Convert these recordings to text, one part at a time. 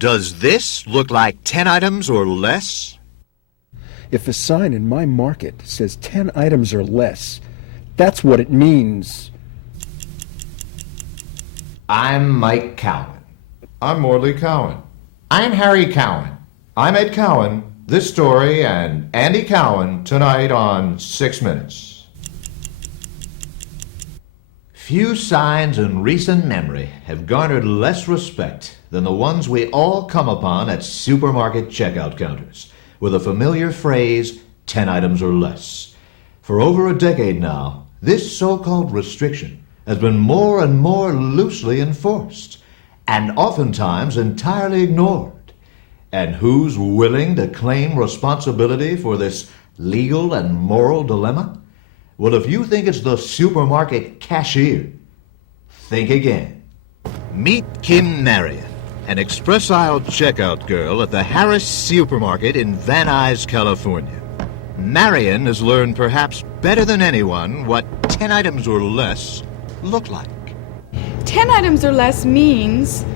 Does this look like 10 items or less? If a sign in my market says 10 items or less, that's what it means. I'm Mike Cowan. I'm Morley Cowan. I'm Harry Cowan. I'm Ed Cowan. This story and Andy Cowan tonight on 6 Minutes. Few signs in recent memory have garnered less respect than the ones we all come upon at supermarket checkout counters, with the familiar phrase, 10 items or less. For over a decade now, this so-called restriction has been more and more loosely enforced, and oftentimes entirely ignored. And who's willing to claim responsibility for this legal and moral dilemma? Well, if you think it's the supermarket cashier, think again. Meet Kim Marion, an express aisle checkout girl at the Harris Supermarket in Van Nuys, California. Marion has learned perhaps better than anyone what 10 items or less look like. 10 items or less means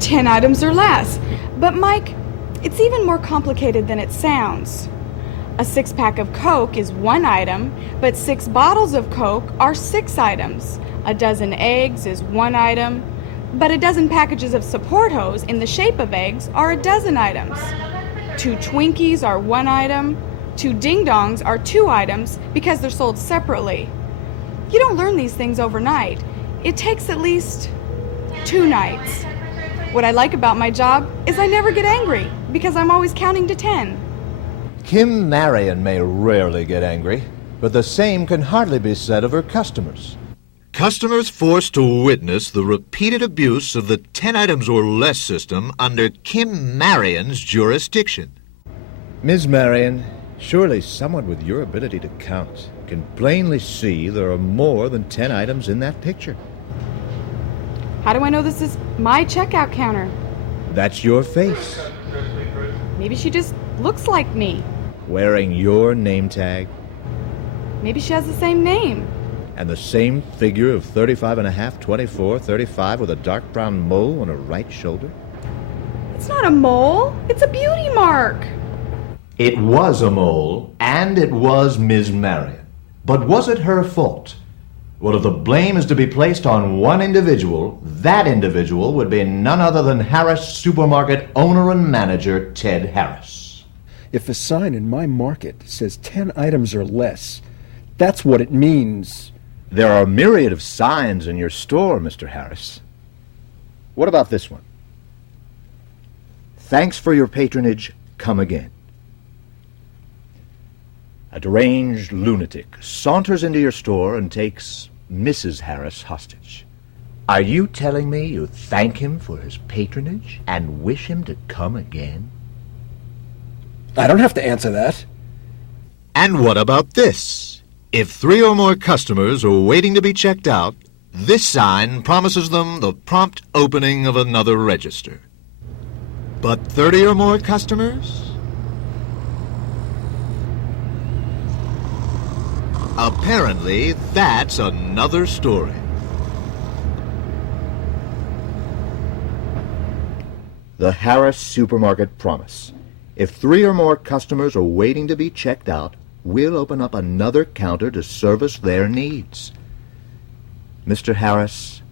10 items or less. But Mike, it's even more complicated than it sounds. A 6-pack of Coke is 1 item, but 6 bottles of Coke are 6 items. A dozen eggs is 1 item, but a dozen packages of support hose in the shape of eggs are a dozen items. 2 Twinkies are 1 item. 2 ding-dongs are 2 items because they're sold separately. You don't learn these things overnight. It takes at least 2 nights. What I like about my job is I never get angry because I'm always counting to 10. Kim Marion may rarely get angry, but the same can hardly be said of her customers. Customers forced to witness the repeated abuse of the 10 items or less system under Kim Marion's jurisdiction. Ms. Marion, surely someone with your ability to count can plainly see there are more than 10 items in that picture. How do I know this is my checkout counter? That's your face, Maybe she just looks like me. wearing your name tag, Maybe she has the same name. and the same figure of 35.5, 24, 35 with a dark brown mole on her right shoulder. It's not a mole. It's a beauty mark. It was a mole, and it was Ms. Marion. But was it her fault? Well, if the blame is to be placed on one individual, that individual would be none other than Harris Supermarket owner and manager Ted Harris. If a sign in my market says 10 items or less, that's what it means. There are a myriad of signs in your store, Mr. Harris. What about this one? Thanks for your patronage, come again. A deranged lunatic saunters into your store and takes Mrs. Harris hostage. Are you telling me you thank him for his patronage and wish him to come again? I don't have to answer that. And what about this? If 3 or more customers are waiting to be checked out, this sign promises them the prompt opening of another register. But 30 or more customers? Apparently, that's another story. The Harris Supermarket promise. If 3 or more customers are waiting to be checked out, we'll open up another counter to service their needs. Mr. Harris,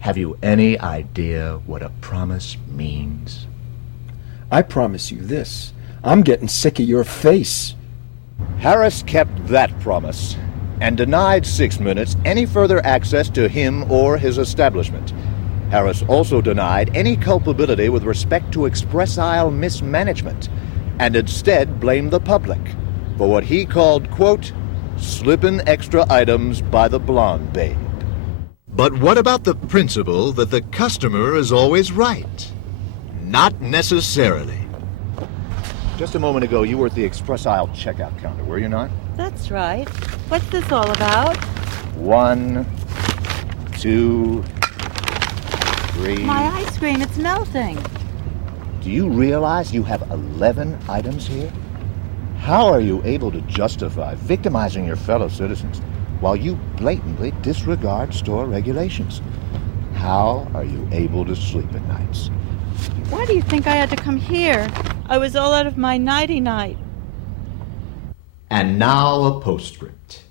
have you any idea what a promise means? I promise you this. I'm getting sick of your face. Harris kept that promise and denied 6 Minutes any further access to him or his establishment. Harris also denied any culpability with respect to express aisle mismanagement and instead blamed the public for what he called, quote, slipping extra items by the blonde babe. But what about the principle that the customer is always right? Not necessarily. Just a moment ago, you were at the express aisle checkout counter, were you not? That's right. What's this all about? 1, 2, 3. My ice cream, it's melting. Do you realize you have 11 items here? How are you able to justify victimizing your fellow citizens while you blatantly disregard store regulations? How are you able to sleep at nights? Why do you think I had to come here? I was all out of my nighty-night. And now a postscript.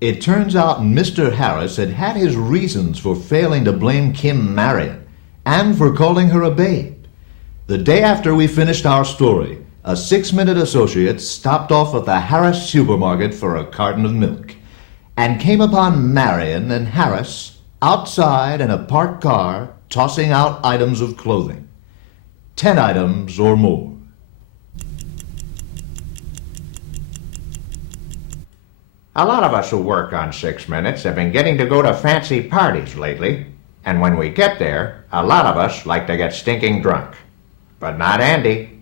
It turns out Mr. Harris had had his reasons for failing to blame Kim Marion and for calling her a babe. The day after we finished our story, a 6-minute associate stopped off at the Harris supermarket for a carton of milk and came upon Marion and Harris outside in a parked car tossing out items of clothing. 10 items or more. A lot of us who work on 6 Minutes have been getting to go to fancy parties lately. And when we get there, a lot of us like to get stinking drunk. But not Andy.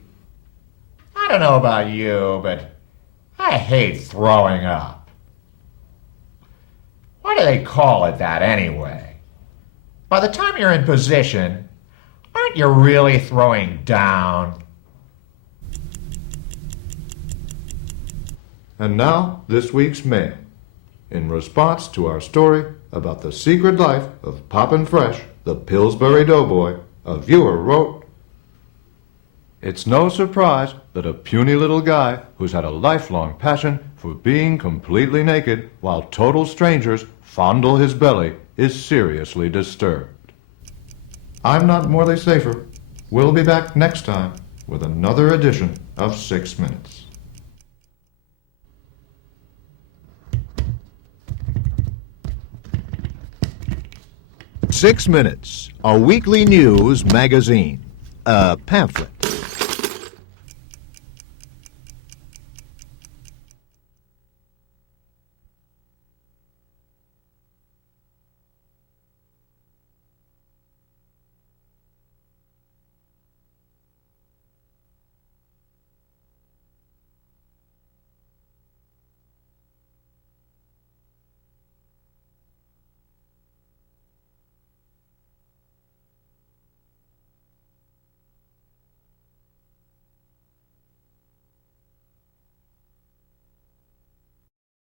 I don't know about you, but I hate throwing up. Why do they call it that anyway? By the time you're in position, aren't you really throwing down? And now, this week's mail. In response to our story about the secret life of Poppin' Fresh, the Pillsbury Doughboy, a viewer wrote, "It's no surprise that a puny little guy who's had a lifelong passion for being completely naked while total strangers fondle his belly is seriously disturbed." I'm not Morley Safer. We'll be back next time with another edition of 6 Minutes. 6 Minutes, a weekly news magazine, a pamphlet.